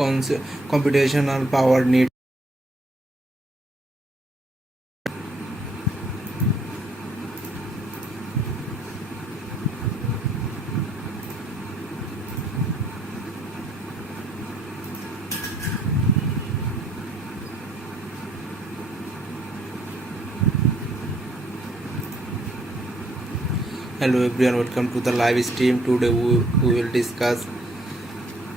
computational power need. Hello everyone, welcome to the live stream. Today we will discuss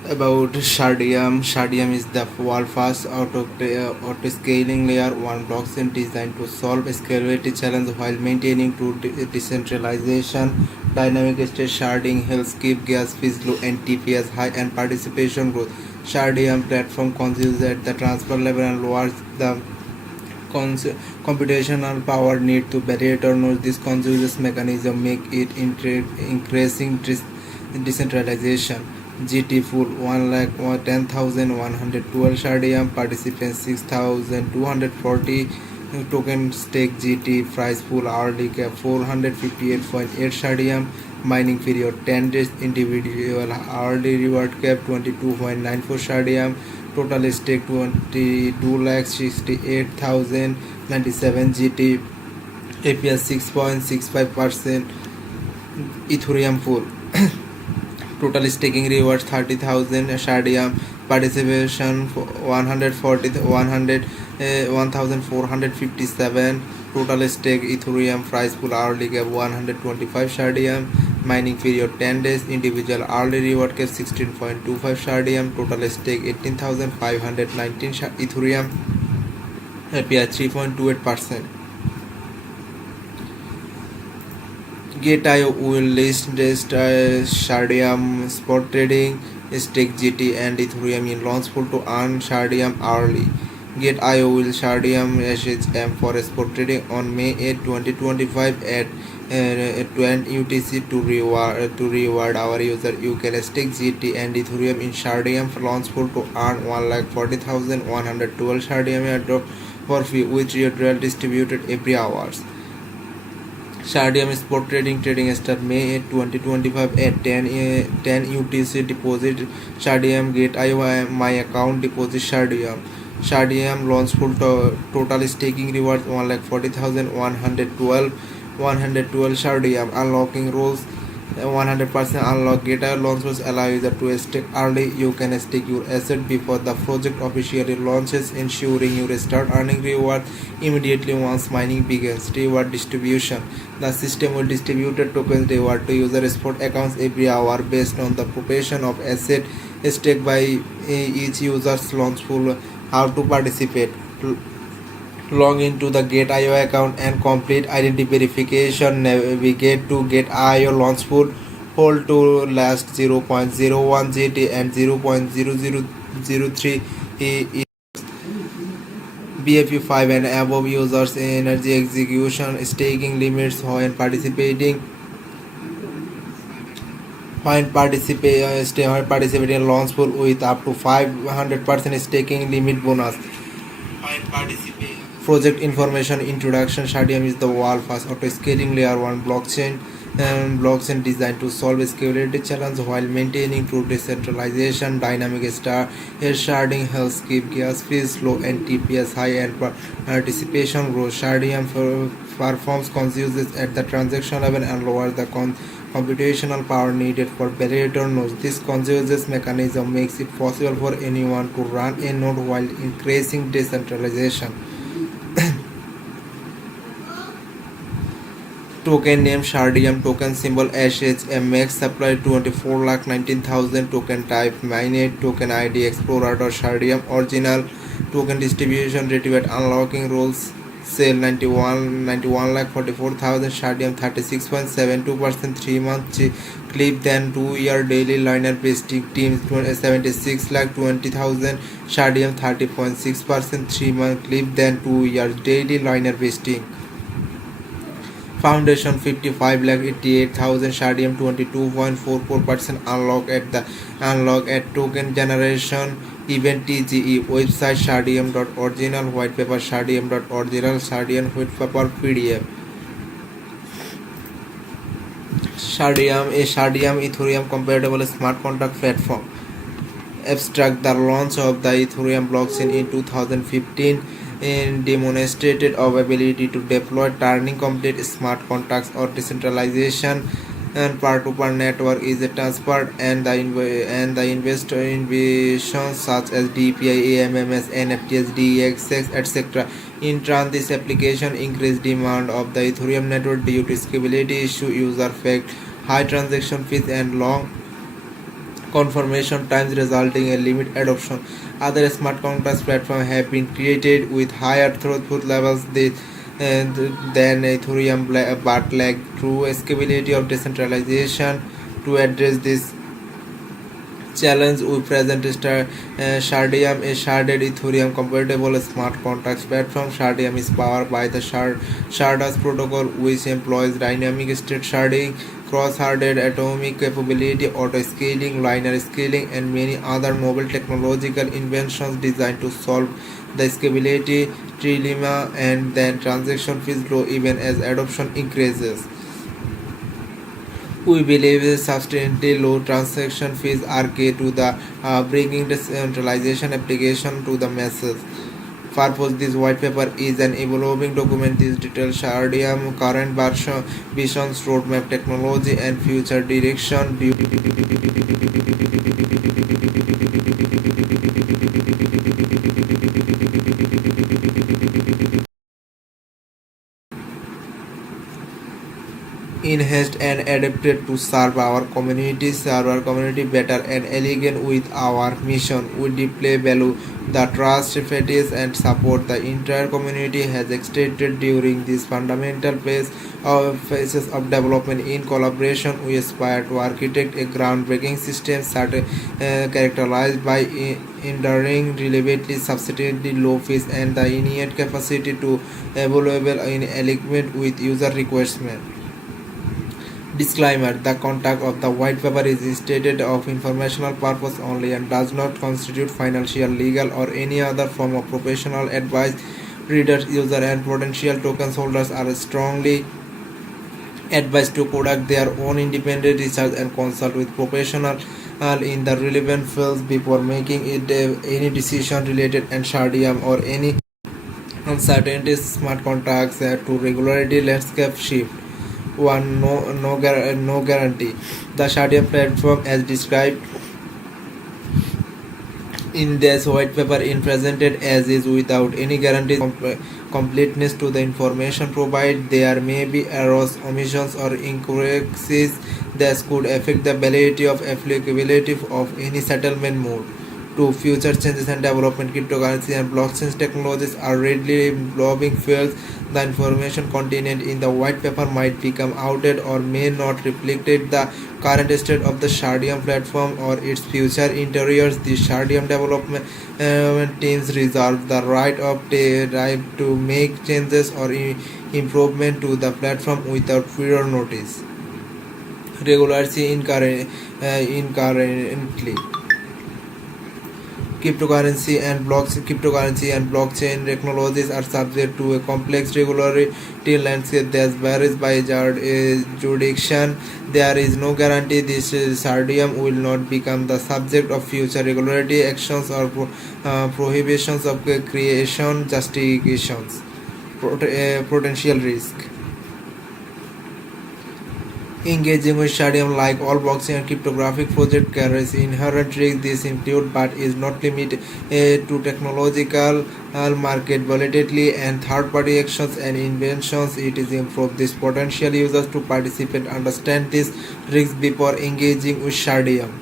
about SHM. SHM is the world first auto-scaling layer 1 blockchain designed to solve scalability challenge while maintaining true decentralization. Dynamic state sharding helps keep gas fees low and TPS high and participation growth. SHM platform consumes at the transfer level and lowers the computational power need to validator nodes. This consensus mechanism make it increasing decentralization. GT full 1,10,112 SHM participants 6,240 token stake. GT price full hourly cap 458.8 SHM mining period 10 days. Individual hourly reward cap 22.94 SHM total stake 22,68,097 GT APS 6.65% Ethereum full total staking rewards 30,000 SHM participation 1,457 total stake Ethereum price full hourly cap 125 SHM mining period 10 days. Individual hourly reward cap 16.25 SHM total stake 18,519 Ethereum API 3.28%. Gate.io will list this SHM spot trading stake GT and Ethereum in launch pool to earn SHM hourly. Gate.io will SHM SHM for spot trading on May 8, 2025 at 20 UTC to reward our user. You can stake GT and Ethereum in SHM launch pool to earn 1,40,112 SHM airdrop for free, which is distributed every hours. SHM spot trading start May 8, 2025 at 10 UTC. Deposit SHM Gate.io my account deposit SHM. SHM launch full total staking rewards 1,40,112 SHM unlocking rules 100% unlock. Gate.io launches allow user to stake early. You can stake your asset before the project officially launches, ensuring you start earning reward immediately once mining begins. Reward distribution: the system will distribute tokens reward to user spot accounts every hour based on the proportion of asset staked by each user's launch pool. How to participate: log into the Gate.io account and complete identity verification. Navigate to Gate.io launch pool. Hold to last 0.01 GT and 0.0003 BFU5 and above users energy execution staking limits when participating in launch pool with up to 500% staking limit bonus. Project information introduction: SHM is the world first auto-scaling layer 1 blockchain designed to solve scalability challenge while maintaining true decentralization. Dynamic sharding helps keep gas fees low and TPS high and participation grows. SHM performs consensus at the transaction level and lowers the computational power needed for validator nodes. This consensus mechanism makes it possible for anyone to run a node while increasing decentralization. Token name SHM, token symbol SHM, max supply 24,19,000, token type mainnet, token ID explorer or SHM original, token distribution retrieved unlocking rules sale 91,44,000 SHM 36.72% 3 month clip then 2 year daily liner vesting teams 76,20,000 SHM 30.6% 3 month clip then 2 years daily liner vesting. Foundation 55,88,000 SHM 22.44% unlock at token generation event TGE website SHM.original white paper SHM.original SHM white paper PDF. SHM Ethereum compatible smart contract platform. Abstract, the launch of the Ethereum blockchain in 2015 and demonstrated our ability to deploy turning complete smart contracts or decentralization and peer-to-peer network is a transferred and the investor innovations such as DPI, AMMS, NFTs, DEX, etc. In turn, this application increased demand of the Ethereum network due to scalability issue, user fact, high transaction fees, and long confirmation times resulting in limited adoption. Other smart contracts platforms have been created with higher throughput levels than Ethereum but lack true scalability of decentralization. To address this challenge, we present Shardium, a sharded Ethereum compatible smart contracts platform. Shardium is powered by the Shardas protocol, which employs dynamic state sharding, cross-sharded atomic capability, auto-scaling, linear scaling, and many other novel technological inventions designed to solve the scalability trilemma and then transaction fees low even as adoption increases. We believe substantially low transaction fees are key to the bringing decentralization application to the masses. Purpose this white paper is an evolving document. This details Shardium current version, visions, roadmap, technology, and future direction. Enhanced and adapted to serve our community better and elegant with our mission. We deeply value the trust, faith, and support the entire community has extended during this fundamental phases of development. In collaboration, we aspire to architect a groundbreaking system characterized by enduring, relatively substantially low fees and the innate capacity to evaluable in alignment with user requirements. Disclaimer: the content of the white paper is stated of informational purpose only and does not constitute financial, legal, or any other form of professional advice. Readers, users, and potential token holders are strongly advised to conduct their own independent research and consult with professionals in the relevant fields before making any decision related to Shardium or any uncertainties. Smart contracts to regularity landscape shift. One, no guarantee. The Shardium platform, as described in this white paper, is presented as is without any guarantee completeness to the information provided. There may be errors, omissions, or inaccuracies that could affect the validity of applicability of any settlement mode. To future changes and development, cryptocurrency and blockchain technologies are readily evolving fields. The information contained in the white paper might become outdated or may not reflect the current state of the Shardium platform or its future interiors. The Shardium development teams reserve the right to make changes or improvement to the platform without prior notice. Regularity incurrently. Cryptocurrency and blockchain technologies are subject to a complex regulatory landscape that varies by jurisdiction. There is no guarantee this Sardium will not become the subject of future regulatory actions or prohibitions of creation justifications. Potential risk. Engaging with Sharding, like all blockchain and cryptographic projects, carries inherent risks. This include but is not limited to technological market volatility and third-party actions and inventions. It is improved these potential users to participate, understand these risks before engaging with Shardium.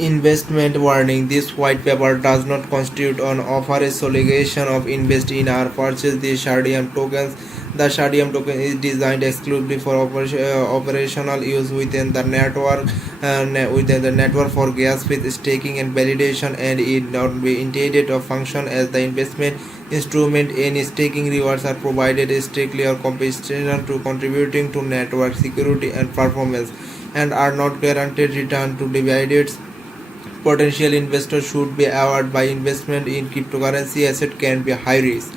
Investment warning: this white paper does not constitute an offer a solicitation of invest in or purchase the Shardium tokens. The Shardium token is designed exclusively for operational use within the network for gas fee staking and validation, and it not be intended to function as the investment instrument. Any staking rewards are provided strictly or compensation to contributing to network security and performance and are not guaranteed return to dividends Potential investors should be aware by investment in cryptocurrency asset can be high risk.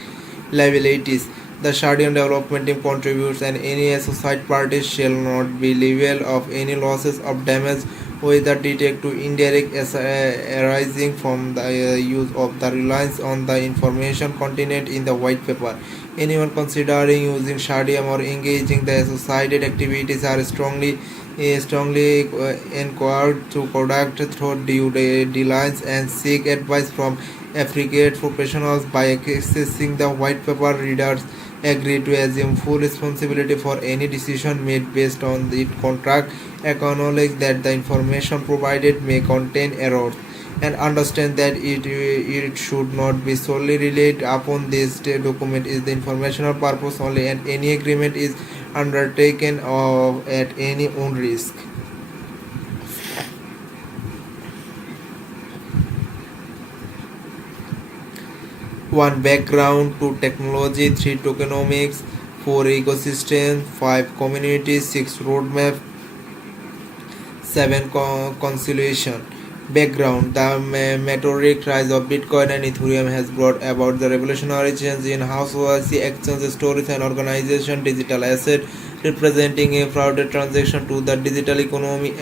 Liabilities. The Shardian development team contributes and any associate parties shall not be liable of any losses of damage whether direct to indirect arising from the use of the reliance on the information contained in the white paper. Anyone considering using Shardium or engaging the associated activities are strongly encouraged to conduct through due diligence and seek advice from appropriate professionals by accessing the white paper. Readers agree to assume full responsibility for any decision made based on the contract, acknowledge that the information provided may contain errors, and understand that it should not be solely relied upon. This document is the informational purpose only, and any agreement is undertaken at any own risk. 1. Background. 2. Technology. 3. Tokenomics. 4. Ecosystem. 5. Community. 6. Roadmap. 7. Consolidation. Background. The meteoric rise of Bitcoin and Ethereum has brought about the revolutionary change in how society exchange, storage and organization digital asset, representing a fraudulent transaction to the digital economy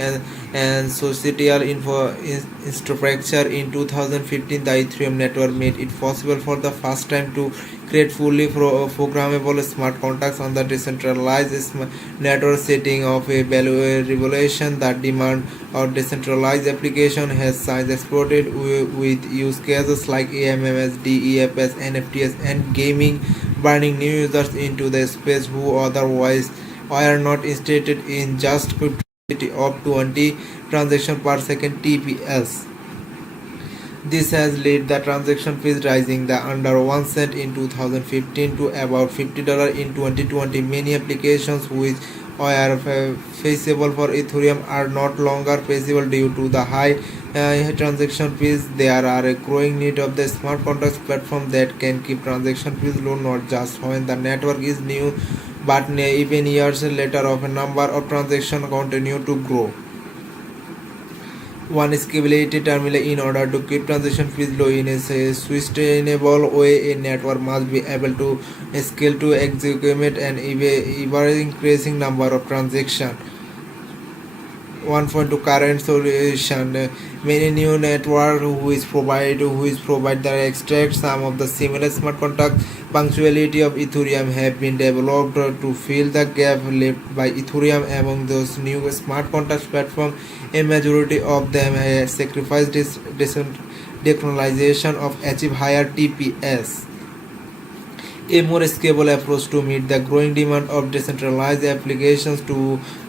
and societal infrastructure. In 2015, the Ethereum network made it possible for the first time to create fully programmable smart contracts on the decentralized network, setting of a revolution. That demand or decentralized application has since exploded with use cases like AMMS, DEFS, NFTs, and gaming, bringing new users into the space who otherwise are not interested in just of 20 transactions per second (TPS). This has led the transaction fees rising the under 1 cent in 2015 to about $50 in 2020. Many applications which are feasible for Ethereum are not longer feasible due to the high transaction fees. There are a growing need of the smart contracts platform that can keep transaction fees low, not just when the network is new, but even years later of a number of transactions continue to grow. One scalability terminal. In order to keep transaction fees low in a sustainable way, a network must be able to scale to execute an ever increasing number of transactions. 1.2 Current solution. Many new networks which provide the extract some of the similar smart contract functionality of Ethereum have been developed to fill the gap left by Ethereum. Among those new smart contract platforms, a majority of them have sacrificed this decentralization of achieve higher TPS. A more scalable approach to meet the growing demand of decentralized applications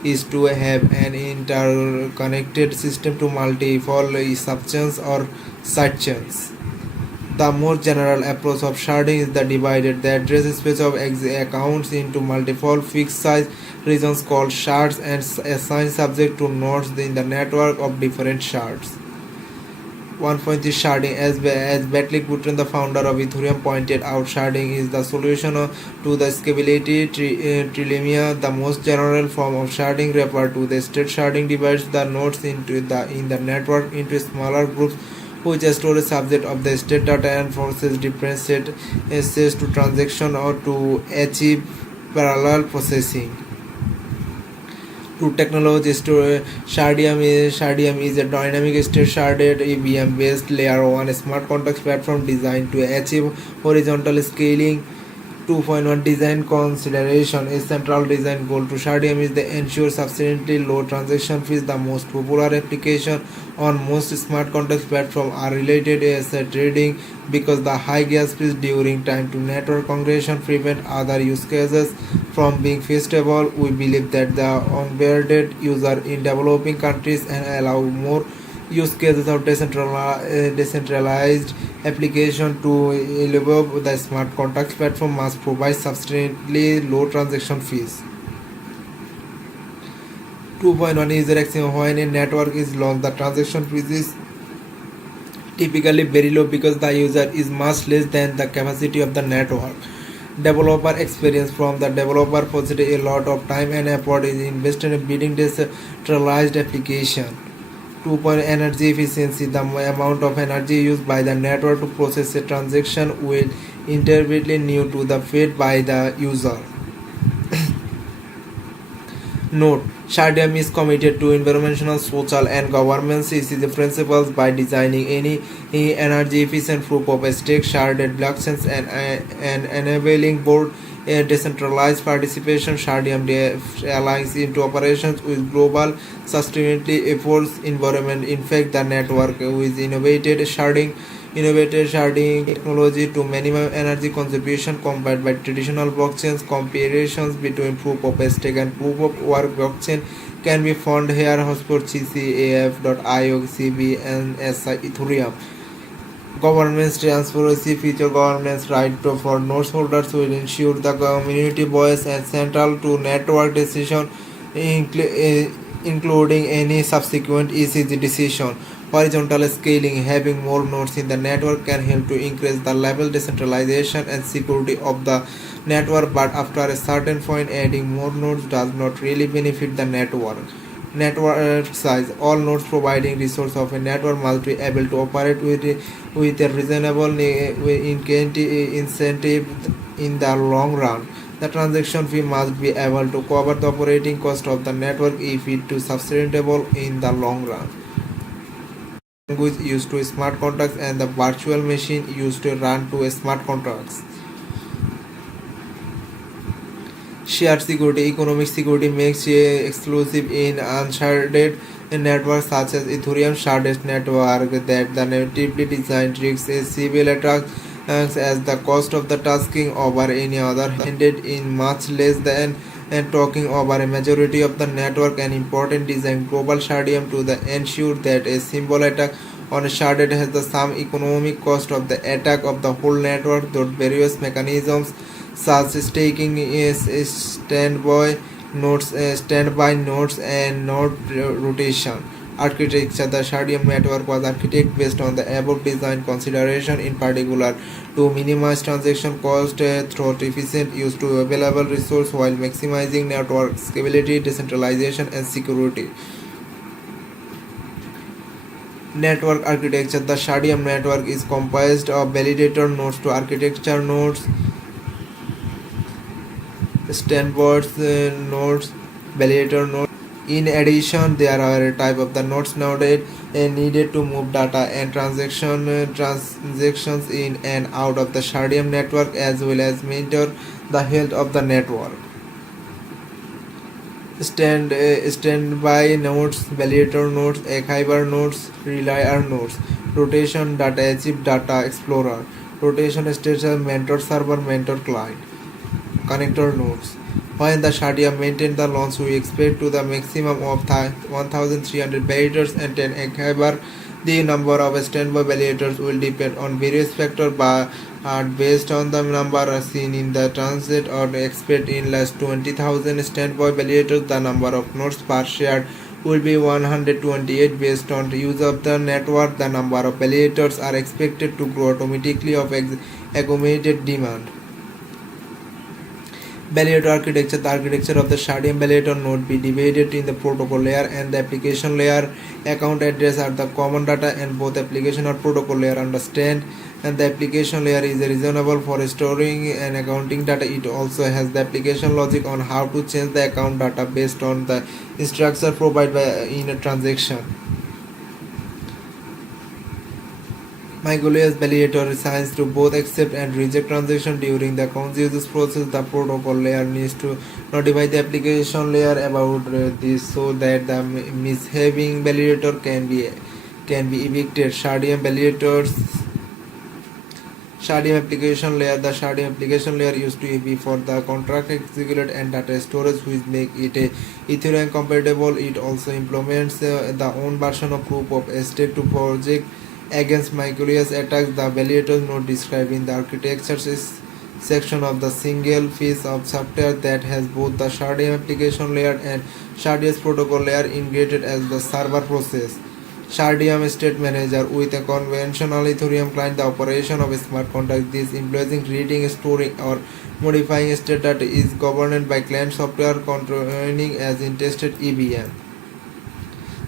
is to have an interconnected system to multiple subchains or sidechains. The more general approach of sharding is the divided the address space of accounts into multiple fixed size regions called shards and assign subject to nodes in the network of different shards. 1.3 Sharding. As Vitalik Buterin, the founder of Ethereum, pointed out, sharding is the solution to the scalability trilemma. The most general form of sharding, referred to the state sharding, divides the nodes in the network into smaller groups which store a subset of the state data and forces different sets to transaction or to achieve parallel processing. To technology, Shardium is a dynamic state sharded EVM based layer 1 smart contract platform designed to achieve horizontal scaling. 2.1 Design consideration. A central design goal to Shardium is to ensure sufficiently low transaction fees. The most popular application on most smart contract platforms are related to asset trading because the high gas fees during time to network congestion prevent other use cases from being feasible. We believe that the onboarded user in developing countries and allow more use cases of decentralized application to elevate the smart contracts platform must provide substantially low transaction fees. 2.1 User experience. When a network is launched, the transaction fees is typically very low because the user is much less than the capacity of the network. Developer experience. From the developer perspective, a lot of time and effort is invested in building decentralized application. 2. Energy efficiency. The amount of energy used by the network to process a transaction will invariably new to the fed by the user. Note: SHM is committed to environmental, social, and governance ECG principles by designing any energy-efficient proof of stake sharded blockchains and enabling board decentralized participation. SHM aligns into operations with global sustainability efforts environment. In fact, the network with innovated sharding technology to minimum energy consumption compared by traditional blockchains. Comparisons between proof of stake and proof of work blockchain can be found here. Hotspot CCAF.io, CB, and SI Ethereum. Governance transparency feature governance right for node holders will ensure the community voice and central to network decision, including any subsequent ECG decision. Horizontal scaling, having more nodes in the network can help to increase the level decentralization and security of the network, but after a certain point adding more nodes does not really benefit the network. Network size. All nodes providing resource of a network must be able to operate with a reasonable incentive in the long run. The transaction fee must be able to cover the operating cost of the network if it is sustainable in the long run. Language used to smart contracts and the virtual machine used to run to smart contracts. Shared security. Economic security makes exclusive in unsharded networks such as Ethereum sharded network that the natively designed risks a civil attacks as the cost of the tasking over any other handed in much less than and talking over a majority of the network. An important design global sharding to the ensure that a simple attack on a sharded has the same economic cost of the attack of the whole network. Those various mechanisms such staking is standby nodes and node rotation. Architecture. The Sharding network was architected based on the above design consideration, in particular to minimize transaction cost through efficient use to available resource while maximizing network scalability, decentralization, and security. Network architecture. The Sharding network is comprised of validator nodes to architecture nodes, standboards nodes, validator nodes. In addition, there are a type of the nodes nowadays needed to move data and transactions in and out of the Sharding network as well as maintain the health of the network. Standby nodes, validator nodes, archiver nodes, relier nodes. Rotation data, achieve data explorer. Rotation station, mentor server, mentor client. Connector nodes. When the Sharding maintains the launch, we expect to the maximum of 1,300 validators and 10 archiver. The number of standby validators will depend on various factors based on the number seen in the transit or expect in less 20,000 standby validators. The number of nodes per shared will be 128 based on the use of the network. The number of validators are expected to grow automatically of accumulated demand. Validator architecture. The architecture of the Sharding validator node be divided in the protocol layer and the application layer. Account address are the common data and both application or protocol layer understand, and the application layer is reasonable for storing and accounting data. It also has the application logic on how to change the account data based on the instruction provided in a transaction. Microlayers validator assigns to both accept and reject transaction during the account usage process. The protocol layer needs to notify the application layer about this so that the misbehaving validator can be evicted. Sharding application layer. The Sharding application layer used to be for the contract executed and data storage, which make it Ethereum compatible. It also implements the own version of proof of stake to project against microlayers attacks. The validator node described in the architecture section of the single piece of software that has both the Sharding application layer and Sharding protocol layer integrated as the server process. Sharding state manager. With a conventional Ethereum client, the operation of a smart contract, this implies reading, storing, or modifying state data is governed by client software containing as intested EVM.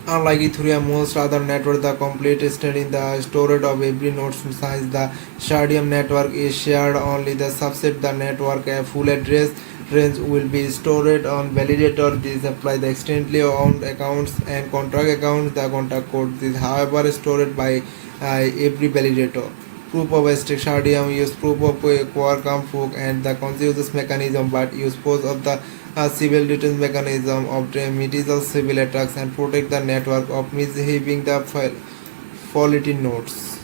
Unlike Ethereum, most other networks, the complete state in the storage of every node since the Sharding network is shared only the subset the network a full address range will be stored on validator. This apply the extensively owned accounts and contract accounts. The contract code is however stored by every validator. Proof of stake Sharding use proof of Qualcomm fork and the consensus mechanism, but use both of the civil defense mechanism of mitigate civil attacks and protect the network of misbehaving the faulty nodes.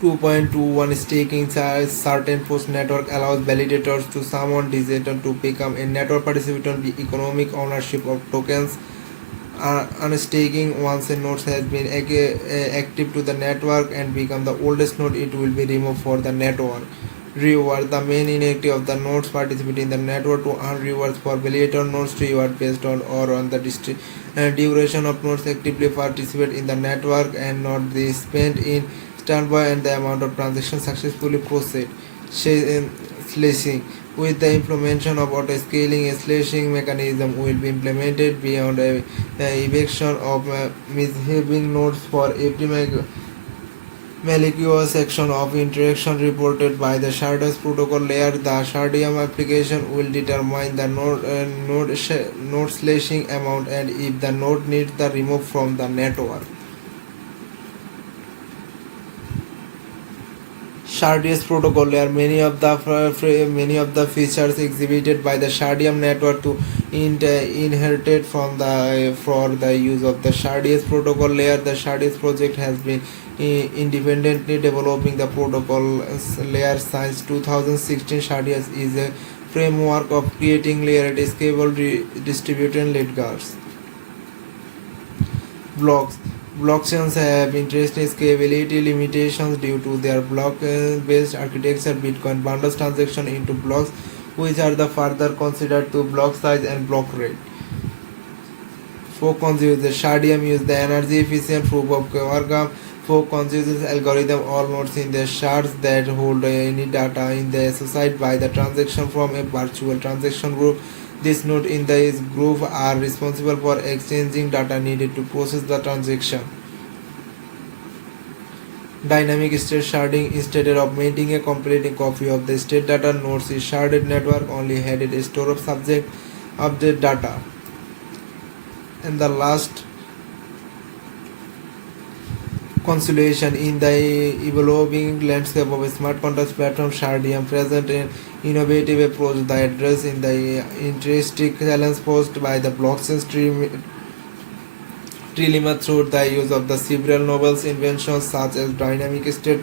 2.21 Staking certain post network allows validators to summon decision to become a network participant with economic ownership of tokens. Unstaking once a node has been active to the network and become the oldest node, it will be removed for the network. Reward the main inactive of the nodes participate in the network to earn rewards for validator nodes reward based on or on the duration of nodes actively participate in the network and not the spent in standby and the amount of transactions successfully processed. Slashing with the implementation of auto scaling, a slashing mechanism will be implemented beyond eviction of misbehaving nodes for every malicious section of interaction reported by the Sharding protocol layer. The Sharding application will determine the node slashing amount and if the node needs the remove from the network. Sharding protocol layer many of the features exhibited by the Sharding network to inherited from the for the use of the Sharding protocol layer. The Sharding project has been independently developing the protocol layer since 2016. Sharding is a framework of creating layered scalable distributed ledgers. Blocks. Blockchains have interesting scalability limitations due to their block-based architecture. Bitcoin bundles transactions into blocks, which are the further considered to block size and block rate. Fork consensus. Sharding use the energy efficient proof of Qualcomm fork consensus algorithm. All nodes in the shards that hold any data in the society by the transaction from a virtual transaction group. This node in this group are responsible for exchanging data needed to process the transaction. Dynamic state sharding. Instead of maintaining a complete copy of the state data, nodes is sharded network only had a store of subject object data. And the last consolation in the evolving landscape of a smart contract platform, Sharding present an innovative approach that address in the intrinsic challenge posed by the blockchain trilemma through the use of the several novel inventions such as dynamic state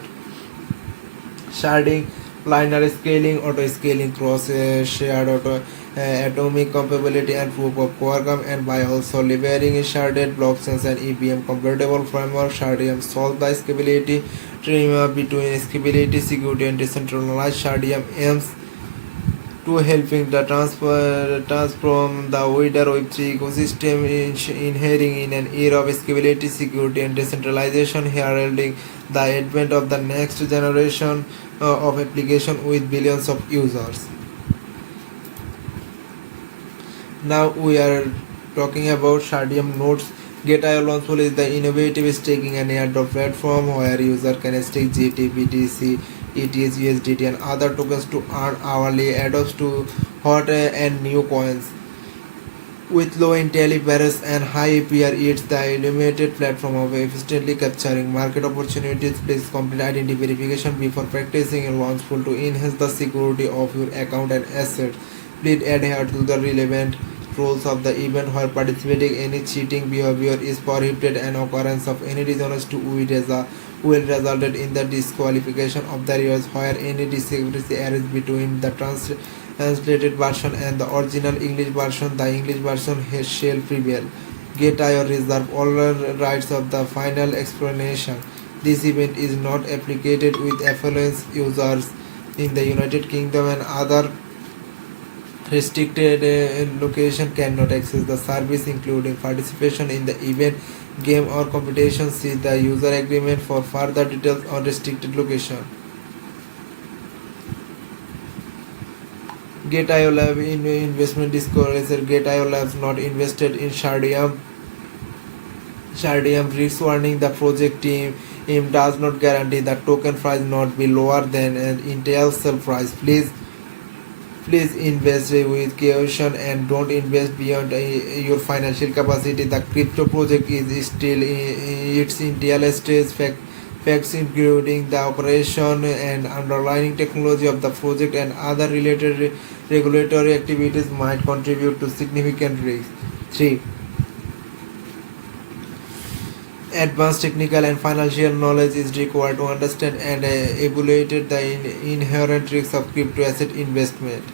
sharding, linear scaling, auto scaling, cross shared atomic compatibility, and proof of Qualcomm, and by also leveraging sharded blockchains and EVM compatible framework. Sharding solves the scalability trilemma between scalability, security, and decentralized. Sharding aims to helping the transform the wider Web3 ecosystem, inhering in an era of scalability, security, and decentralization, heralding the advent of the next generation of application with billions of users. Now we are talking about Sharding nodes. GetIO Launchpool is the innovative staking and airdrop platform where user can stake GT, BTC, ETH, USDT, and other tokens to earn hourly airdrops to hot and new coins. With low intelligence and high APR, it's the illuminated platform of efficiently capturing market opportunities. Please complete identity verification before practicing a Launchpool to enhance the security of your account and assets. Please adhere to the relevant rules of the event where participating any cheating behavior is prohibited and occurrence of any dishonesty will result in the disqualification of the readers where any discrepancy arises between the translated version and the original English version. The English version shall prevail. GetIO reserve all rights of the final explanation. This event is not applicated with affluent users in the United Kingdom and other restricted location cannot access the service, including participation in the event, game, or competition. See the user agreement for further details on restricted location. Gate.io Lab investment disclosure. Gate.io Labs not invested in Shardium. Shardium risk warning. The project team does not guarantee the token price not be lower than an Intel sell price. Please invest with caution and don't invest beyond your financial capacity. The crypto project is still in its initial stage. Facts including the operation and underlying technology of the project and other related regulatory activities might contribute to significant risk. 3. Advanced technical and financial knowledge is required to understand and evaluate the inherent risks of crypto asset investment.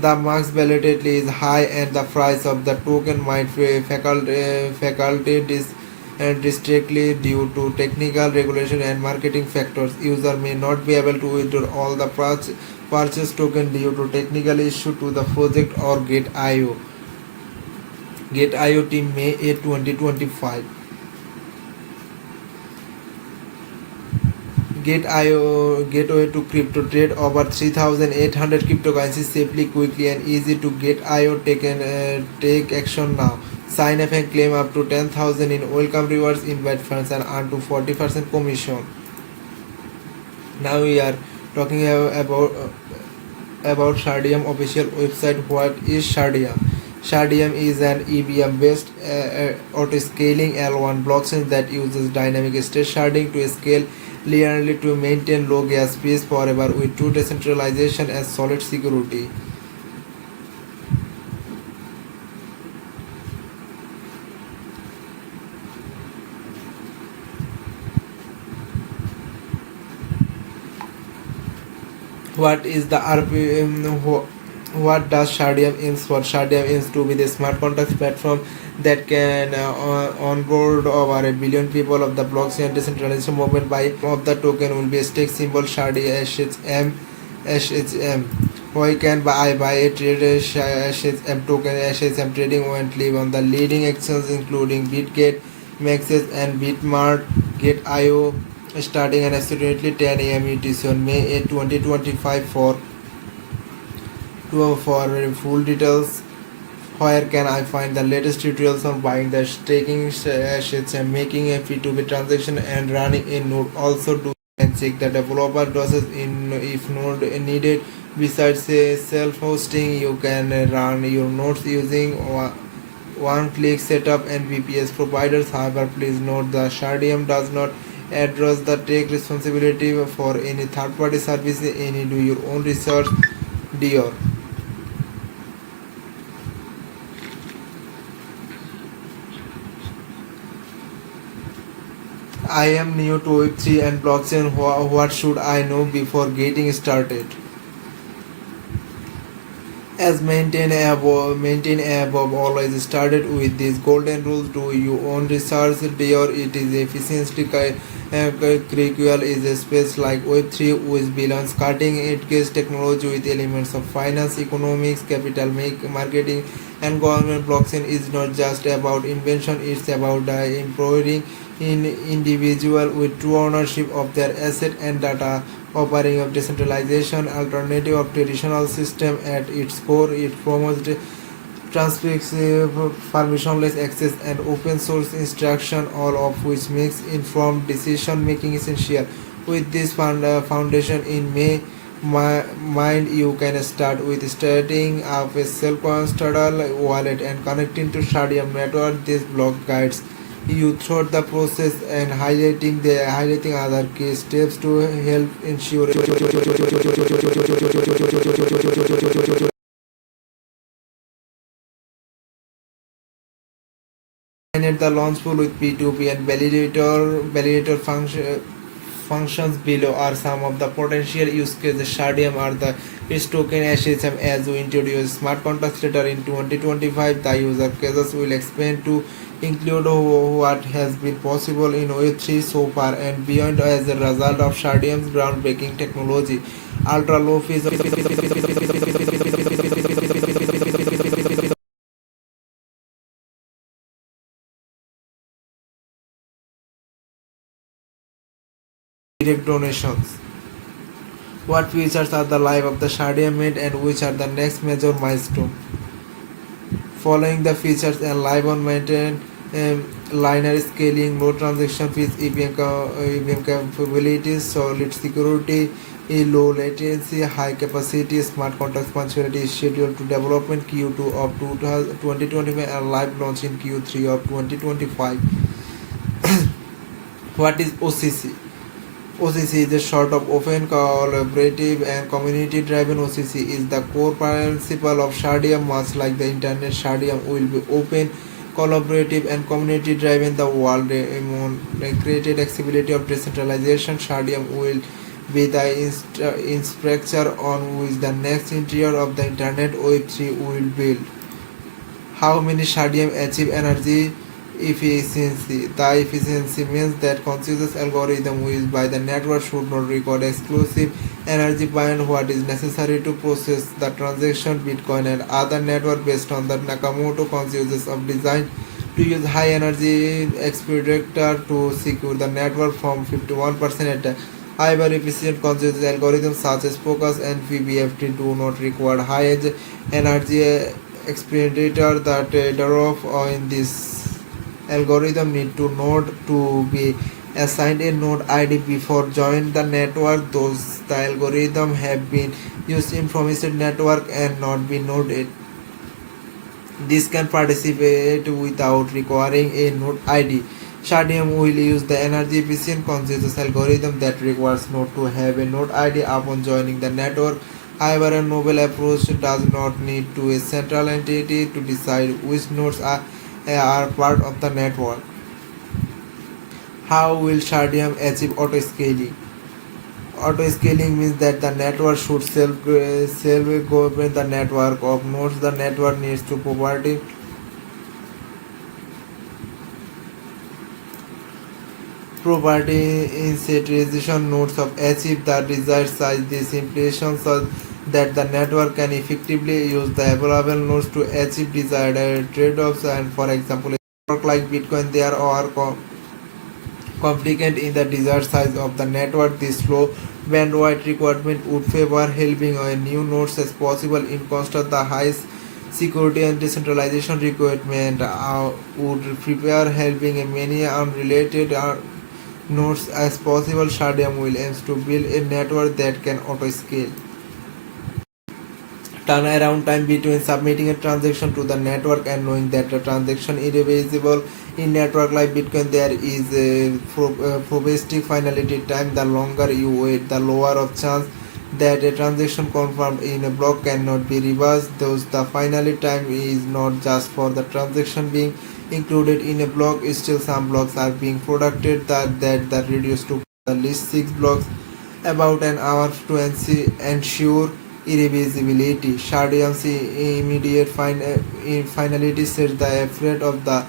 The max volatility is high and the price of the token might faculty distinctly due to technical regulation and marketing factors. User may not be able to withdraw all the purchase token due to technical issue to the project or Gate.io. Gate.io team May 8, 2025. Gateway to crypto trade over 3,800 cryptocurrencies safely, quickly, and easy to Gate.io take action now. Sign up and claim up to 10,000 in welcome rewards, invite funds, and earn to 40% commission. Now we are talking about Shardium official website. What is Shardium? Shardium is an EVM based auto-scaling L1 blockchain that uses dynamic state sharding to scale linearly to maintain low gas fees forever with true decentralization and solid security. What is the RPM? What does Shardium aims for? Shardium aims to be the smart contract platform that can onboard over a billion people of the blockchain decentralization movement. By of the token will be a stake symbol Shardi SHM. Why can buy a trade SHM token? SHM trading went live on the leading exchanges including Bitgate, Maxis, and Bitmart. Gate.io starting at absolutely 10 a.m. UTC on May 8, 2025 for full details. Where can I find the latest tutorials on buying the staking assets and making a P2P transaction and running a node? Also do and check the developer does in if node needed. Besides self-hosting, you can run your nodes using one-click setup and VPS providers. However, please note the Shardium does not address the take responsibility for any third-party service. Any do your own research, dear. I am new to Web3 and blockchain. What should I know before getting started? As maintain above always started with these golden rules. Do your own research, dear. It is efficiently curriculum is a space like Web3 which belongs cutting edge technology with elements of finance, economics, capital marketing, and government. Blockchain is not just about invention; it's about empowering in individual with true ownership of their asset and data. Offering of decentralization alternative of traditional system at its core, it promotes transparency, permissionless access, and open source instruction, all of which makes informed decision making essential. With this foundation in mind, you can start with starting up a self-custodial wallet and connecting to Shardiem network. This blog guides you through the process and highlighting other key steps to help ensure at the launch pool with P2P and validator functions below are some of the potential use cases. Shardium are the its token SHM as we introduce smart contracts later in 2025. The user cases will expand to include what has been possible in Web3 so far and beyond as a result of Shardium's groundbreaking technology. Ultra low fees direct donations. What features are the life of the Shardium made and which are the next major milestone? Following the features and live on maintained linear scaling, low transaction fees, EVM capabilities, solid security, low latency, high capacity, smart contract functionality is scheduled to development Q2 of 2025 and live launch in Q3 of 2025. What is OCC? OCC is a short of Open Collaborative and Community Driven. OCC is the core principle of Shardium. Much like the internet, Shardium will be open, collaborative, and community driven. The world created accessibility of decentralization. Shardium will be the infrastructure on which the next interior of the internet Web3 will build. How many Shardium achieve energy efficiency? The efficiency means that consensus algorithm used by the network should not record exclusive energy beyond what is necessary to process the transaction. Bitcoin and other network based on the Nakamoto consensus of design to use high energy accelerator to secure the network from 51% attack. However, efficient consensus algorithms such as Focus and PBFT do not require high energy expenditure. The trade-off in this algorithm need to node to be assigned a node ID before join the network. Those the algorithm have been used in promised network and not be noded. This can participate without requiring a node ID. Shardium will use the energy efficient consensus algorithm that requires node to have a node ID upon joining the network. However, a novel approach does not need to a central entity to decide which nodes are part of the network. How will Shardium achieve auto-scaling? Auto-scaling means that the network should self-govern the network of nodes. The network needs to property initialization nodes of achieve the desired size. This implications so that the network can effectively use the available nodes to achieve desired trade-offs. And for example, a network like Bitcoin, there are complicated in the desired size of the network. This low bandwidth requirement would favor helping a new nodes as possible. In contrast, the highest security and decentralization requirement would prepare helping a many unrelated nodes as possible. Shardium will aims to build a network that can auto-scale. Turnaround time between submitting a transaction to the network and knowing that the transaction is irreversible. In network like Bitcoin, there is a probabilistic finality time. The longer you wait, the lower of chance that a transaction confirmed in a block cannot be reversed. Thus, the finality time is not just for the transaction being included in a block. Still, some blocks are being produced that reduced to the least 6 blocks about an hour to ensure irreversibility. Shardium's immediate finality sets the effect of the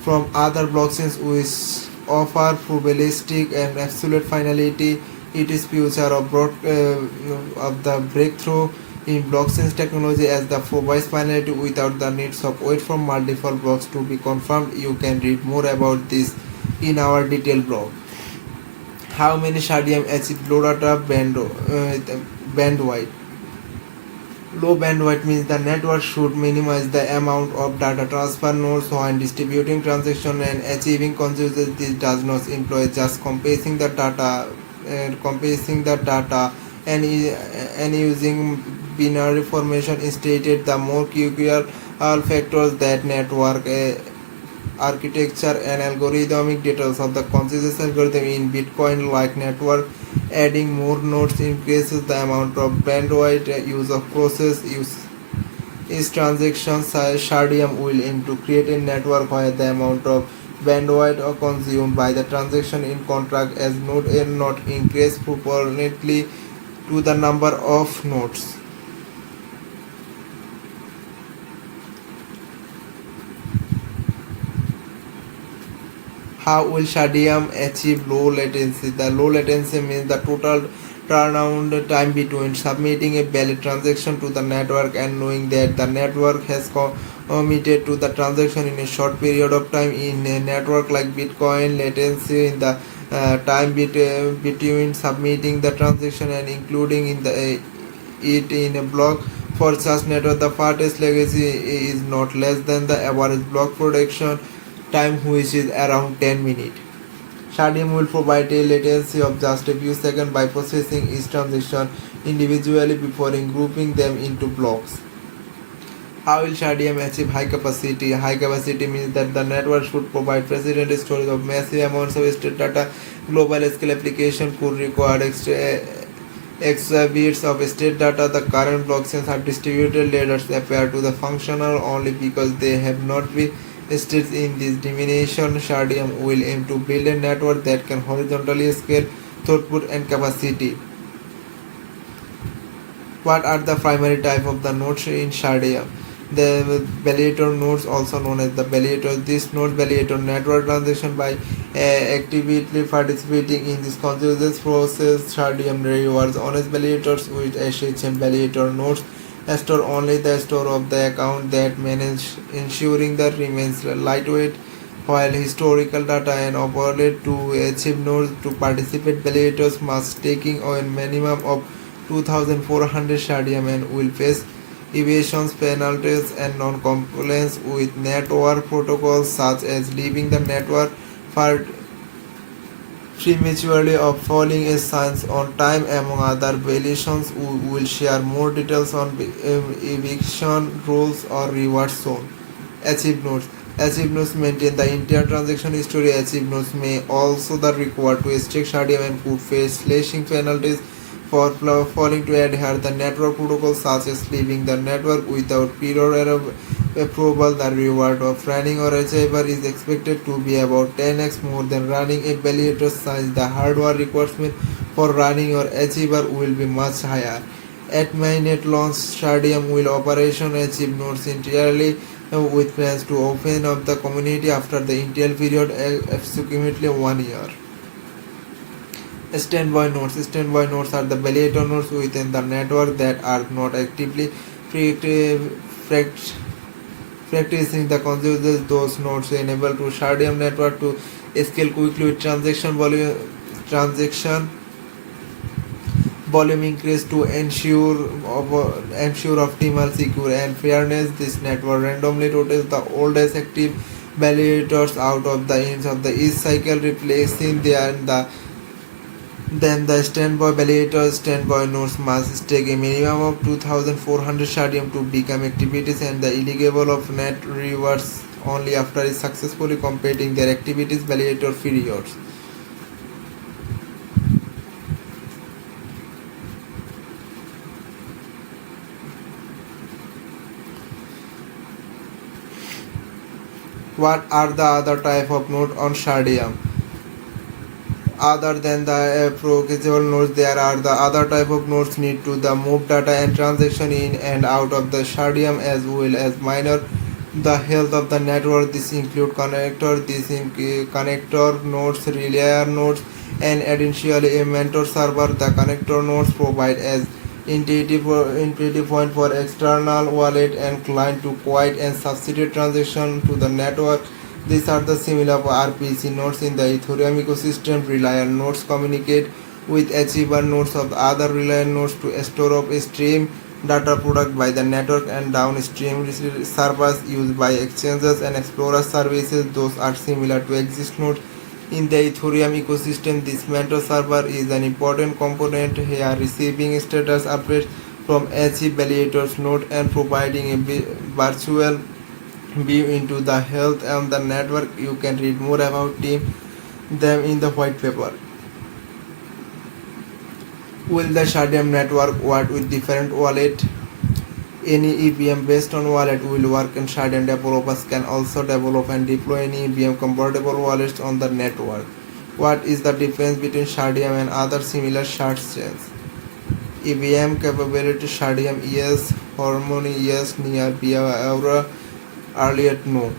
from other blockchains which offer probabilistic and absolute finality. It is future of the breakthrough in blockchain technology as the provides finality without the needs of wait for multiple blocks to be confirmed. You can read more about this in our detailed blog. How many Shardium achieve low data bandwidth? Low bandwidth means the network should minimize the amount of data transfer nodes when distributing transactions and achieving consensus. This does not employ just compressing the data and using binary formation. Instead, the more crucial factors that network architecture and algorithmic details of the consensus algorithm in Bitcoin like network. Adding more nodes increases the amount of bandwidth use of process use is transaction size. Shardium will aim to create a network where the amount of bandwidth or consumed by the transaction in contract as node n not increase proportionately to the number of nodes. How will Shardium achieve low latency? The low latency means the total turnaround time between submitting a valid transaction to the network and knowing that the network has committed to the transaction in a short period of time. In a network like Bitcoin, latency in the between submitting the transaction and including in the it in a block. For such network, the fastest legacy is not less than the average block production time, which is around 10 minutes. Sharding will provide a latency of just a few seconds by processing each transaction individually before grouping them into blocks. How will Sharding achieve high capacity? High capacity means that the network should provide precedent storage of massive amounts of state data. Global scale application could require exabytes of state data. The current blockchains are distributed layers appear to the functional only because they have not been states in this dimension. Sharding will aim to build a network that can horizontally scale throughput and capacity. What are the primary type of the nodes in Sharding? The validator nodes, also known as the validators. This node validator network transaction by actively participating in this consensus process. Sharding rewards honest validators with SHM validator nodes store only the store of the account that manage, ensuring that remains lightweight, while historical data and overlaid to achieve nodes to participate. Validators must taking a minimum of 2,400 Sharding and will face evasions, penalties, and non-compliance with network protocols such as leaving the network for prematurely or falling a signs on time, among other violations. We will share more details on eviction rules or reward zone. Achieve notes. Achieve notes maintain the entire transaction history. Achieve notes may also be required to extract Sharding and could face slashing penalties for failing to adhere the network protocol, such as leaving the network without prior approval. The reward of running or achiever is expected to be about 10x more than running a validator, since the hardware requirement for running or achiever will be much higher. At mainnet launch, Sharding will operation achieve nodes entirely with plans to open up the community after the initial period, approximately 1 year. Standby nodes. Standby nodes are the validator nodes within the network that are not actively practicing the consensus. Those nodes enable to Sharding network to scale quickly with transaction volume increase to ensure optimal, secure, and fairness. This network randomly rotates the oldest active validators out of the ends of the each cycle, replacing then the standby validators. Standby nodes must take a minimum of 2,400 Sharding to become activities, and the eligible of net rewards only after successfully completing their activities validator periods. What are the other type of nodes on Sharding? Other than the processable nodes, there are the other type of nodes need to the move data and transaction in and out of the Sharding, as well as miner the health of the network. This include connector nodes, relay nodes, and additionally a mentor server. The connector nodes provide as intuitive point for external wallet and client to quiet and substitute transaction to the network. These are the similar RPC nodes in the Ethereum ecosystem. Reliant nodes communicate with achiever nodes of other reliant nodes to store of stream data product by the network and downstream servers used by exchanges and explorer services. Those are similar to exist nodes in the Ethereum ecosystem. This mentor server is an important component here, receiving status updates from achieve validators node and providing a virtual view into the health on the network. You can read more about them in the white paper. Will the Sharding network work with different wallet? Any EVM based on wallet will work, and Sharding developers can also develop and deploy any EVM compatible wallets on the network. What is the difference between Sharding and other similar shard chains? EVM capability: Sharding yes, Harmony yes, near Aura earlier no.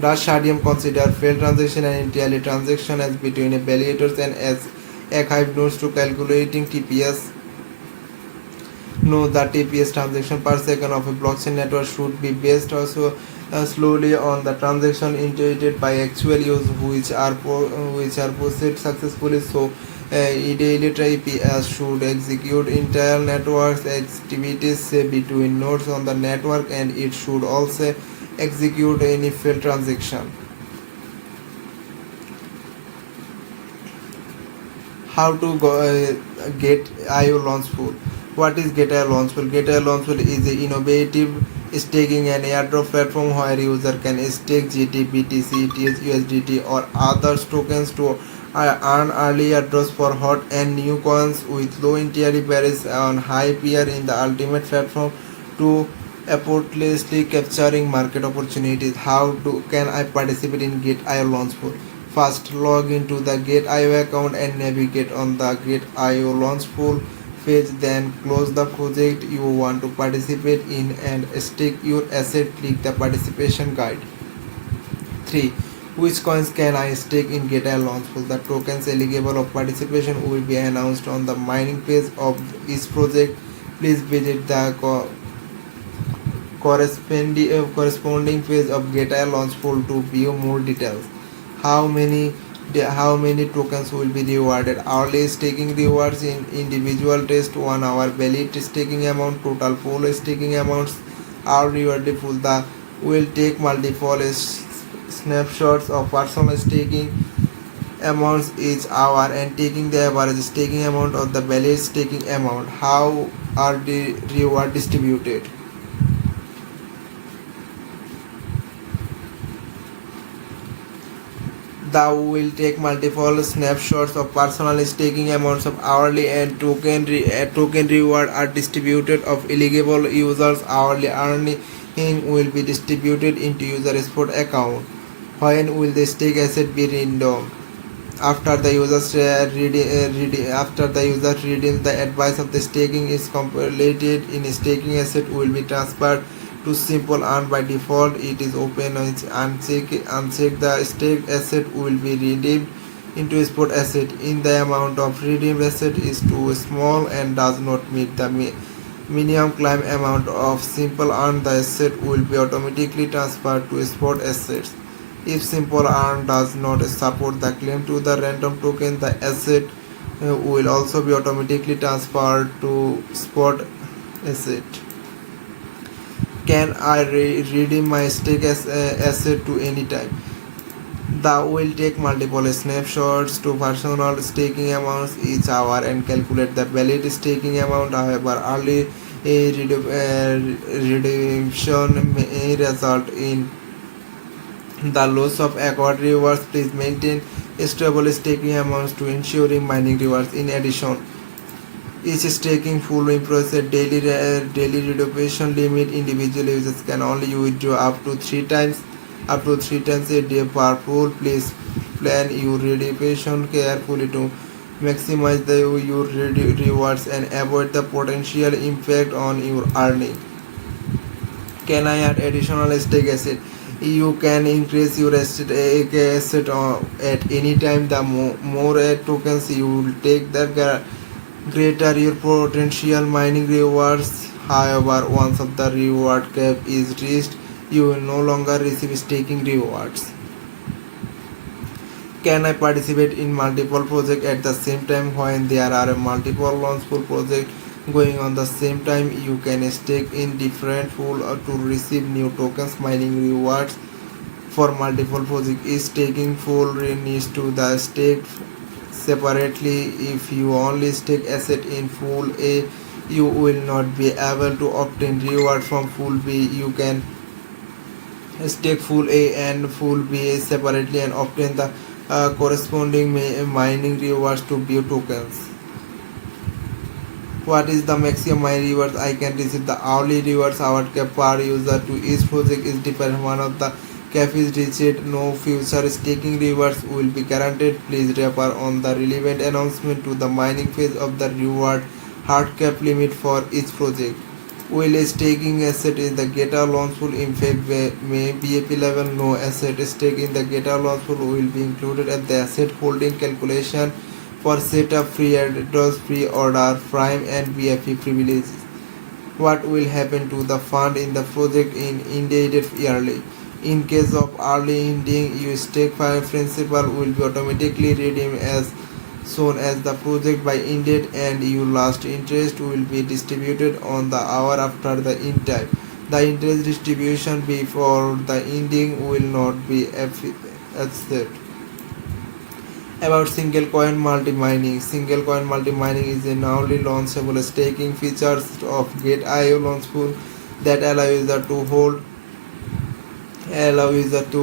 Does Sharding consider failed transaction and entirely transaction as between a validators and as archive notes to calculating TPS. No, the TPS transaction per second of a blockchain network should be based also slowly on the transaction initiated by actual use which are processed successfully. So, daily TPS should execute entire networks activities say, between nodes on the network, and it should also execute any failed transaction. How to get IO launchful? What is Get IO launchful? Get IO launchful is an innovative staking and airdrop platform where user can stake GT, BTC, ETH, USDT or other tokens to earn early airdrops for hot and new coins with low entry barriers on high peer in the ultimate platform to effortlessly capturing market opportunities. Can I participate in Get IO launchful? First, log into the Get.io account and navigate on the Get.io Launchpool page. Then, close the project you want to participate in and stake your asset. Click the participation guide. 3. Which coins can I stake in Get.io Launchpool? The tokens eligible of participation will be announced on the mining page of each project. Please visit the corresponding page of Get.io Launchpool to view more details. How many how many tokens will be rewarded? Hourly staking rewards in individual test 1 hour valid staking amount, total full staking amounts are rewarded full. The will take multiple snapshots of personal staking amounts each hour and taking the average staking amount of the valid staking amount. How are the reward distributed? Thou will take multiple snapshots of personal staking amounts of hourly and token reward are distributed of eligible users. Hourly earning will be distributed into user spot account. When will the stake asset be redeemed? After the user redeems the advice of the staking is completed in staking asset will be transferred to simple earn by default. It is open and uncheck the staked asset will be redeemed into spot asset in the amount of redeemed asset is too small and does not meet the minimum claim amount of simple earn. The asset will be automatically transferred to spot assets. If simple earn does not support the claim to the random token, the asset will also be automatically transferred to spot asset. Can I redeem my stake asset to any time? The will take multiple snapshots to personal staking amounts each hour and calculate the valid staking amount. However, early redemption may result in the loss of acquired rewards. Please maintain stable staking amounts to ensuring mining rewards. In addition, each staking pool imposes a daily redemption limit. Individual users can only withdraw up to three times a day per pool. Please plan your redemption carefully to maximize your rewards and avoid the potential impact on your earning. Can I add additional stake asset? You can increase your asset at any time. The more tokens you will take, the greater your potential mining rewards. However, once of the reward cap is reached, you will no longer receive staking rewards. Can I participate in multiple projects at the same time? When there are multiple launchful projects going on the same time, you can stake in different pool to receive new tokens mining rewards for multiple projects. Each staking pool needs to the stake separately. If you only stake asset in pool A, you will not be able to obtain reward from pool B. You can stake pool A and pool B separately and obtain the corresponding mining rewards to view tokens. What is the maximum mining rewards I can receive? The hourly rewards our cap per user to each project is different. One of the cap is reached, no future staking rewards will be guaranteed. Please refer on the relevant announcement to the mining phase of the reward hard cap limit for each project. Will a staking asset in the Get.io Launchpool impact may BAP level? No asset stake in the Get.io Launchpool will be included at the asset holding calculation for setup, free airdrops, free order, prime and VIP privileges. What will happen to the fund in the project in ended yearly? In case of early ending, your stake principal will be automatically redeemed as soon as the project by ended, and your last interest will be distributed on the hour after the end time. The interest distribution before the ending will not be accepted. About single coin multi mining. Single coin multi mining is a newly launchable staking features of Gate.io launchpool that allow user to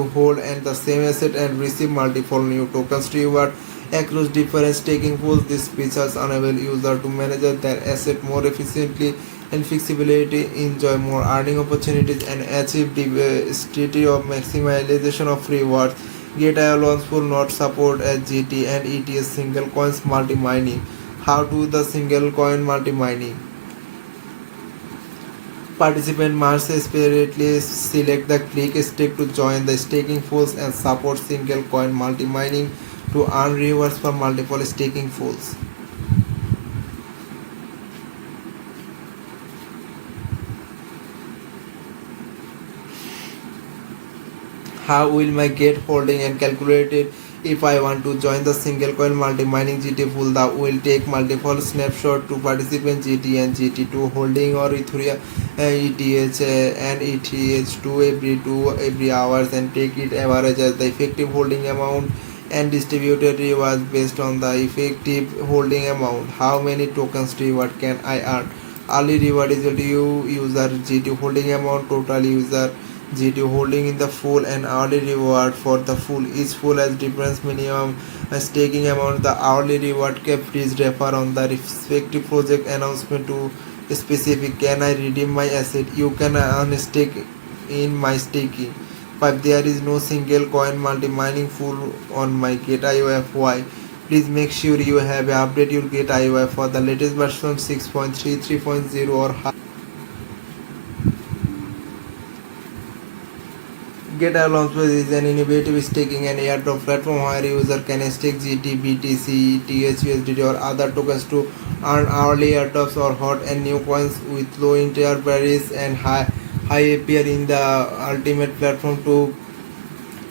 hold and the same asset and receive multiple new tokens reward across different staking pools. These features enable user to manage their asset more efficiently and flexibility, enjoy more earning opportunities, and achieve diversity of maximization of rewards. Gate.io launch will not support SGT and ETS single coins multi mining. How to the single coin multi mining? Participant must separately select the click stick to join the staking pools and support single coin multi mining to earn rewards for multiple staking pools. How will my gate holding and calculated? If I want to join the single coin multi mining GT pool, that will take multiple snapshot to participant GT and GT2 holding or Ethereum ETH and ETH2 every hours and take it average as the effective holding amount and distributed rewards based on the effective holding amount. How many tokens reward can I earn? Early reward is due user GT holding amount, total user GT holding in the full, and hourly reward for the full. Each full has different minimum staking amount. The hourly reward cap. Please refer on the respective project announcement to specific. Can I redeem my asset? You can unstake in my staking. But there is no single coin multi mining full on my Gate.io FY. Please make sure you have updated your Gate.io for the latest version 6.33.0 or higher. GitHub Launchpad is an innovative staking and airdrop platform where user can stake GT, BTC, THUSDT or other tokens to earn hourly airdrops or hot and new coins with low interest and high APR in the ultimate platform to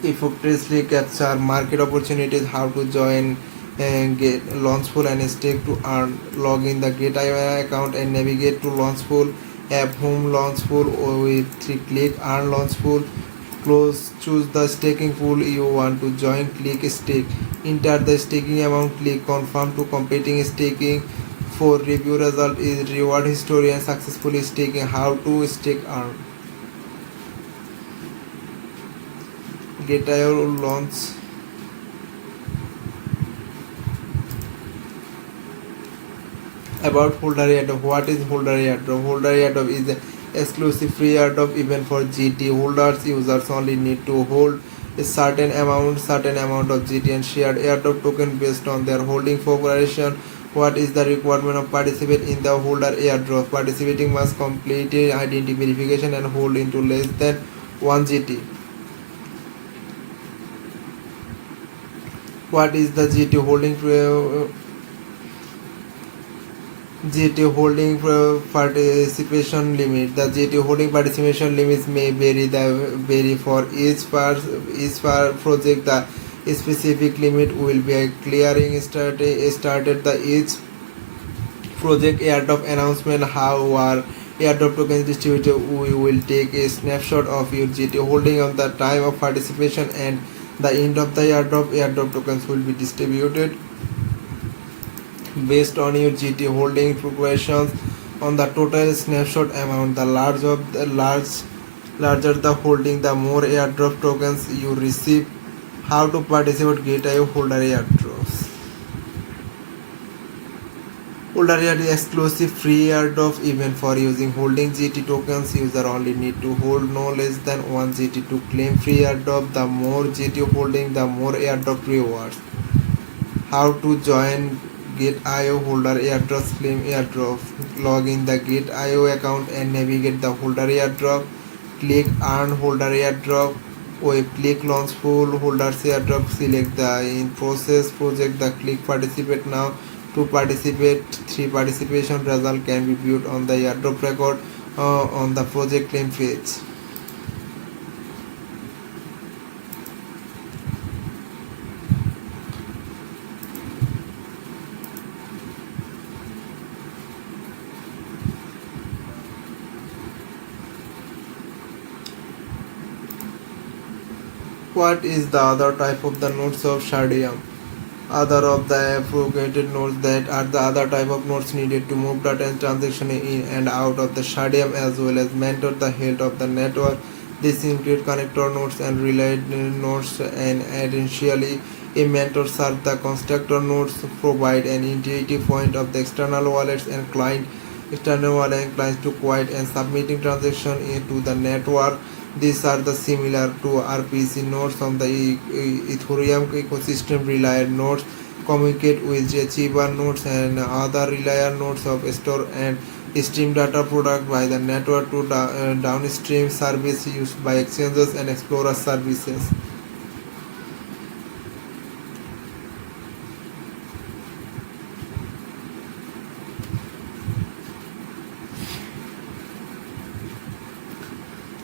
effectively capture market opportunities. How to join and get Launchpool and stake to earn. Log in the Gate.io account and navigate to Launchpool app home Launchpool with click earn Launchpool. Choose the staking pool you want to join, click stake, enter the staking amount, click confirm to completing staking. For review result is reward history and successfully staking. How to stake earn. Gate.io launch. About holder airdrop. What is holder airdrop? Holder airdrop is an exclusive free airdrop event for GT holders. Users only need to hold a certain amount of GT and shared airdrop token based on their holding corporation. What is the requirement of participate in the holder airdrop? Participating must complete identity verification and hold into less than 1 GT. What is the GT holding? GT holding participation limit. The GT holding participation limits may vary for each project. The specific limit will be a clearing started the each project airdrop announcement. How are airdrop tokens distributed? We will take a snapshot of your GT holding on the time of participation and the end of the airdrop. Airdrop tokens will be distributed based on your GT holding fluctuations on the total snapshot amount. The larger the holding, the more airdrop tokens you receive. How to participate Gate.io holder airdrops. Holder airdrop is exclusive free airdrop event for using holding GT tokens. User only need to hold no less than 1 GT to claim free airdrop. The more GT holding, the more airdrop rewards. How to join Gate.io holder airdrop, claim airdrop. Log in the Gate.io account and navigate the holder airdrop. Click earn holder airdrop. With click launch full holders airdrop, select the in process project, the click participate now. To participate, three participation result can be viewed on the airdrop record on the project link page. What is the other type of the nodes of Shardium? Other of the aggregated nodes that are the other type of nodes needed to move data and transaction in and out of the Shardium as well as maintain the health of the network. This include connector nodes and relay nodes and essentially a mentor serve the constructor nodes provide an intuitive point of the external wallets and client external wallet and clients to quiet and submitting transaction into the network. These are the similar to RPC nodes on the Ethereum ecosystem. Relayer nodes communicate with achiever nodes and other relayer nodes of store and stream data product by the network to downstream service used by exchanges and explorer services.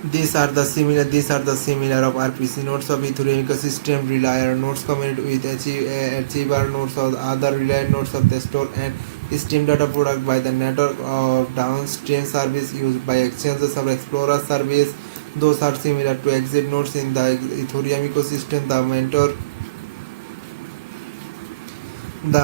These are the similar of RPC nodes of Ethereum ecosystem. Relayer nodes communicate with achiever nodes or other relayer nodes of the store and stream data product by the network of downstream service used by exchanges or explorer service. Those are similar to exit nodes in the Ethereum ecosystem. The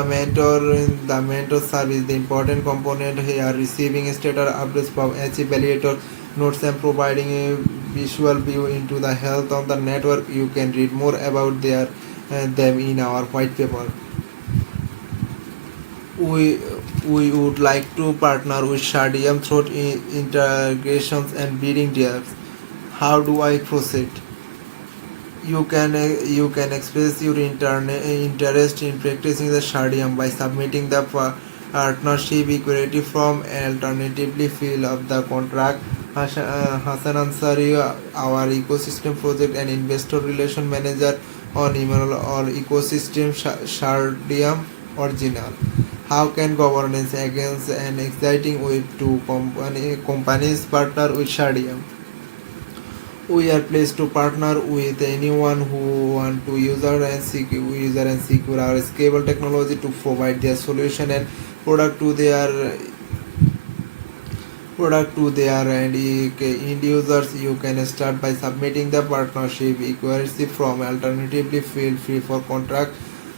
mentor service, the important component here, receiving status updates from HE validator nodes and providing a visual view into the health of the network. You can read more about them in our white paper. We we would like to partner with Shardium through integrations and bidding deals. How do I proceed? You can express your interest in practicing the Shardium by submitting the partnership equity form and alternatively fill up the contract. Hassan Ansari, our ecosystem project and investor relation manager, on email or ecosystem Shardium original. How can governance against an exciting way to companies partner with Shardium? We are pleased to partner with anyone who want to user and secure our scalable technology to provide their solution and product to their end users. You can start by submitting the partnership inquiry from. Alternatively, feel free for contract.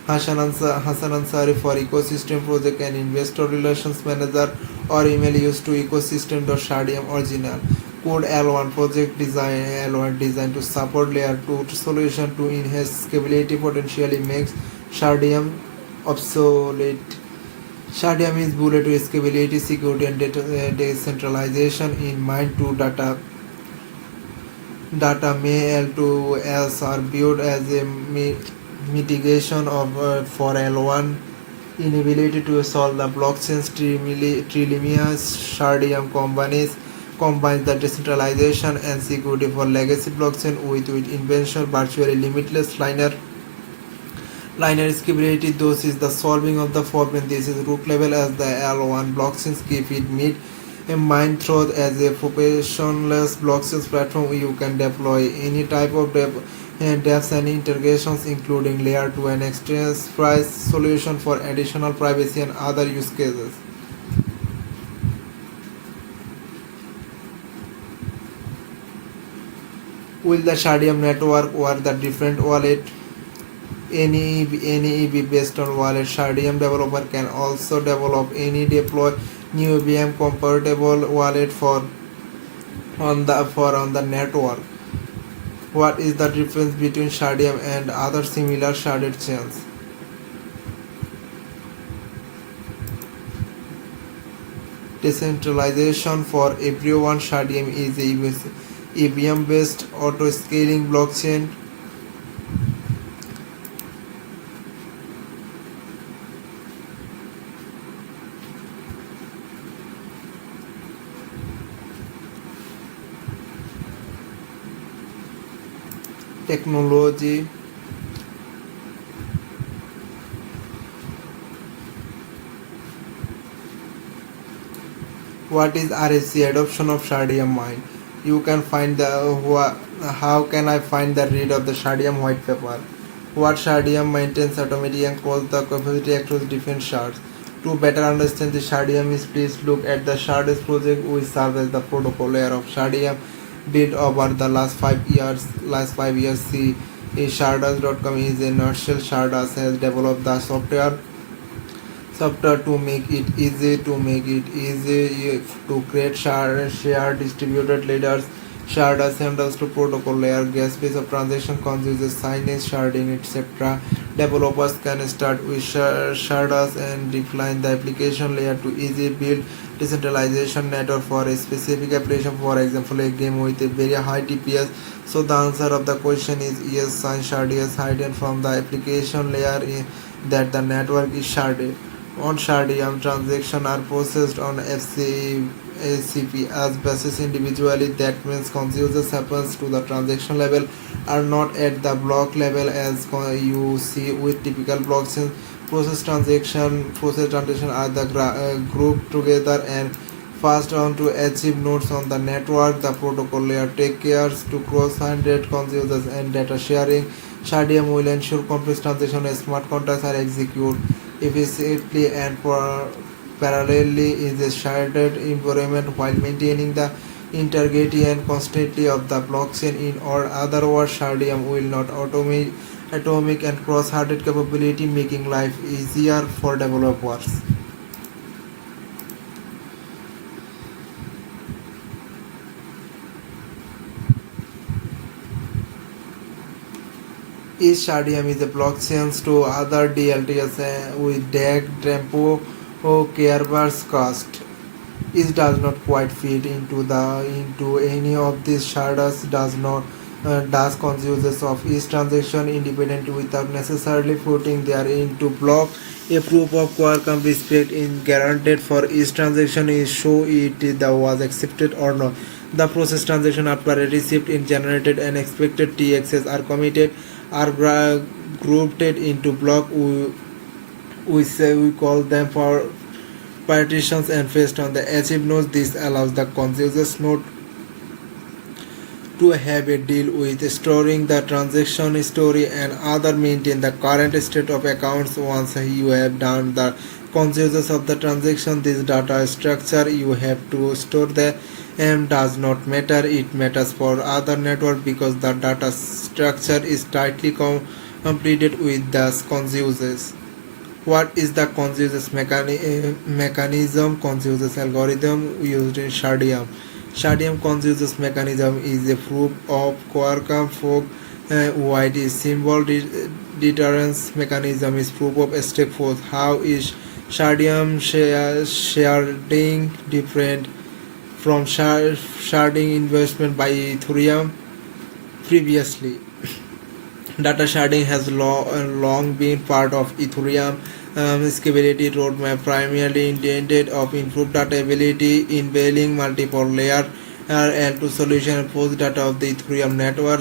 Hassan Ansari for ecosystem project and investor relations manager, or email used to ecosystem.shardium original. Code L1 project design. L1 design to support layer 2 solution to enhance scalability potentially makes Shardium obsolete. Shardium is bullet with scalability, security, and decentralization in mind. To data may L2S are viewed as a mitigation of for L1 inability to solve the blockchain's trilemma. Shardium combines the decentralization and security for legacy blockchain with invention virtually limitless linear scalability. Those is the solving of the problem. This is root level as the L1 blockchains keep it mid a mine through as a professionless blockchain platform. You can deploy any type of depths and integrations including layer 2 and enterprise solution for additional privacy and other use cases. Will the Shardium network or the different wallet? Any EV based on wallet. Shardium developer can also develop any deploy new EVM compatible wallet on the network. What is the difference between Shardium and other similar sharded chains? Decentralization for everyone. Shardium is a EVM based auto scaling blockchain. technology. What is RSC? Adoption of Shardium mine. You can find how can I find the read of the Shardium white paper? What Shardium maintains automatic and calls the capacity across different shards. To better understand the Shardium is, please look at the Shards project, which serves as the protocol layer of Shardium built over the last 5 years. See, Shardas.com is a nutshell. Shardas has developed the software to make it easy to create share distributed layers, shared assembles to protocol layer, gas space of transaction consumes signage, sharding, etc. Developers can start with shards and define the application layer to easy build decentralization network for a specific application, for example a game with a very high TPS. So the answer of the question is yes, sign shard is hidden from the application layer that the network is sharded. On Shardium, transactions are processed on FCP basis individually. That means consensus happens to the transaction level, are not at the block level as you see with typical blockchain. Process transaction are grouped together and passed on to achieve nodes on the network. The protocol layer takes care to cross-handed consumers and data sharing. Shardium will ensure complex transactions and smart contracts are executed efficiently and parallelly in a shared environment while maintaining the integrity and constantly of the blockchain. In or other words, Shardium will not automate atomic and cross-hearted capability, making life easier for developers. Each Shardium is a blockchain to other DLTs with DEC, Tempo, or Kerberos cost. It does not quite fit into any of these shards. Does consumers of each transaction independently without necessarily putting their into block. A proof of Qualcomm respect is guaranteed for each transaction is show was accepted or not. The process transaction after a receipt is generated and expected TXS are committed are grouped into block. We call them for partitions and based on the achieved nodes. This allows the consensus node to have a deal with storing the transaction story and other maintain the current state of accounts. Once you have done the consensus of the transaction, this data structure you have to store the does not matter. It matters for other network because the data structure is tightly completed with the consensus. What is the consensus mechanism? Consensus algorithm used in Shardium. Shardium consensus mechanism is a proof of Qualcomm fork wide symbol deterrence mechanism is proof of stake force. How is Shardium sharding different from sharding investment by Ethereum? Previously, data sharding has long been part of Ethereum scalability roadmap, primarily intended of improved data ability, enabling multiple layer and to solution and post data of the Ethereum network.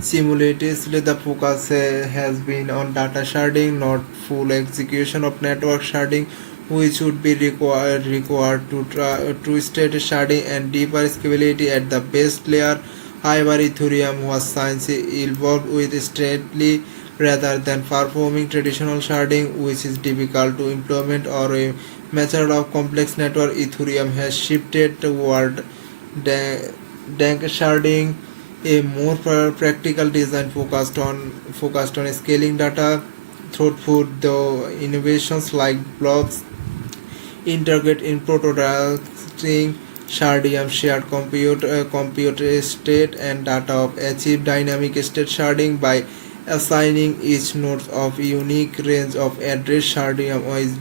Simultaneously, the focus has been on data sharding, not full execution of network sharding, which would be required to state sharding and deeper scalability at the base layer. However, Ethereum was since evolved with steadily rather than performing traditional sharding, which is difficult to implement or a method of complex network. Ethereum has shifted toward dank sharding, a more practical design focused on scaling data throughput. The innovations like blobs integrate in prototyping Shardium shared compute state and data of achieve dynamic state sharding by assigning each node of unique range of address. Shardium is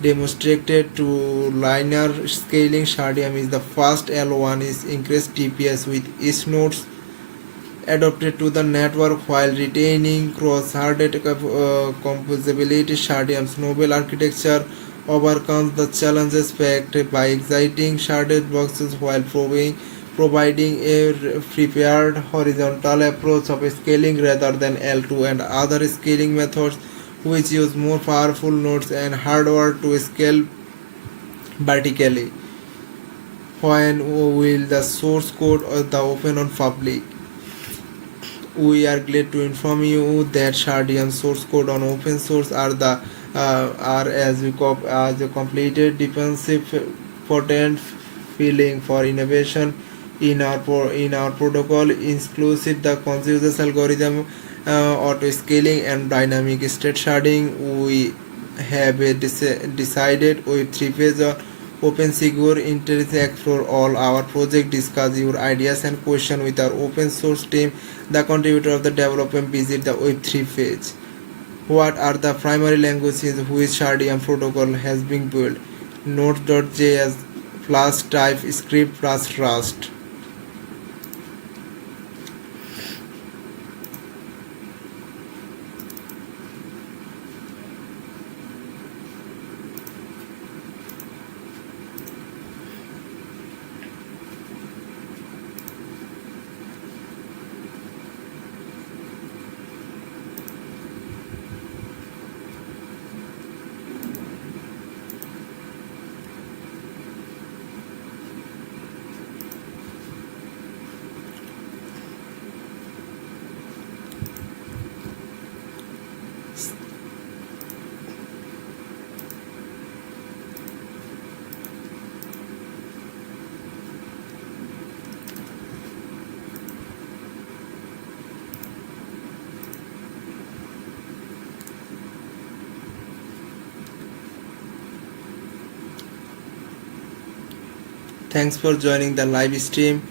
demonstrated to linear scaling. Shardium is the first L1 is increased TPS with each nodes adopted to the network while retaining cross-hearted composability. Shardium's novel architecture overcomes the challenges faced by exciting sharded boxes while providing a prepared horizontal approach of scaling rather than L2 and other scaling methods which use more powerful nodes and hardware to scale vertically. When will the source code of the open on public? We are glad to inform you that Shardian source code on open source are as a completed defensive potent feeling for innovation in our protocol inclusive the consensus algorithm auto scaling and dynamic state sharding. We have decided with three phases open secure interest explore all our project, discuss your ideas and question with our open source team. The contributor of the development visit the Web3 page. What are the primary languages which Shardian protocol has been built? Node.js plus TypeScript plus Rust. Thanks for joining the live stream.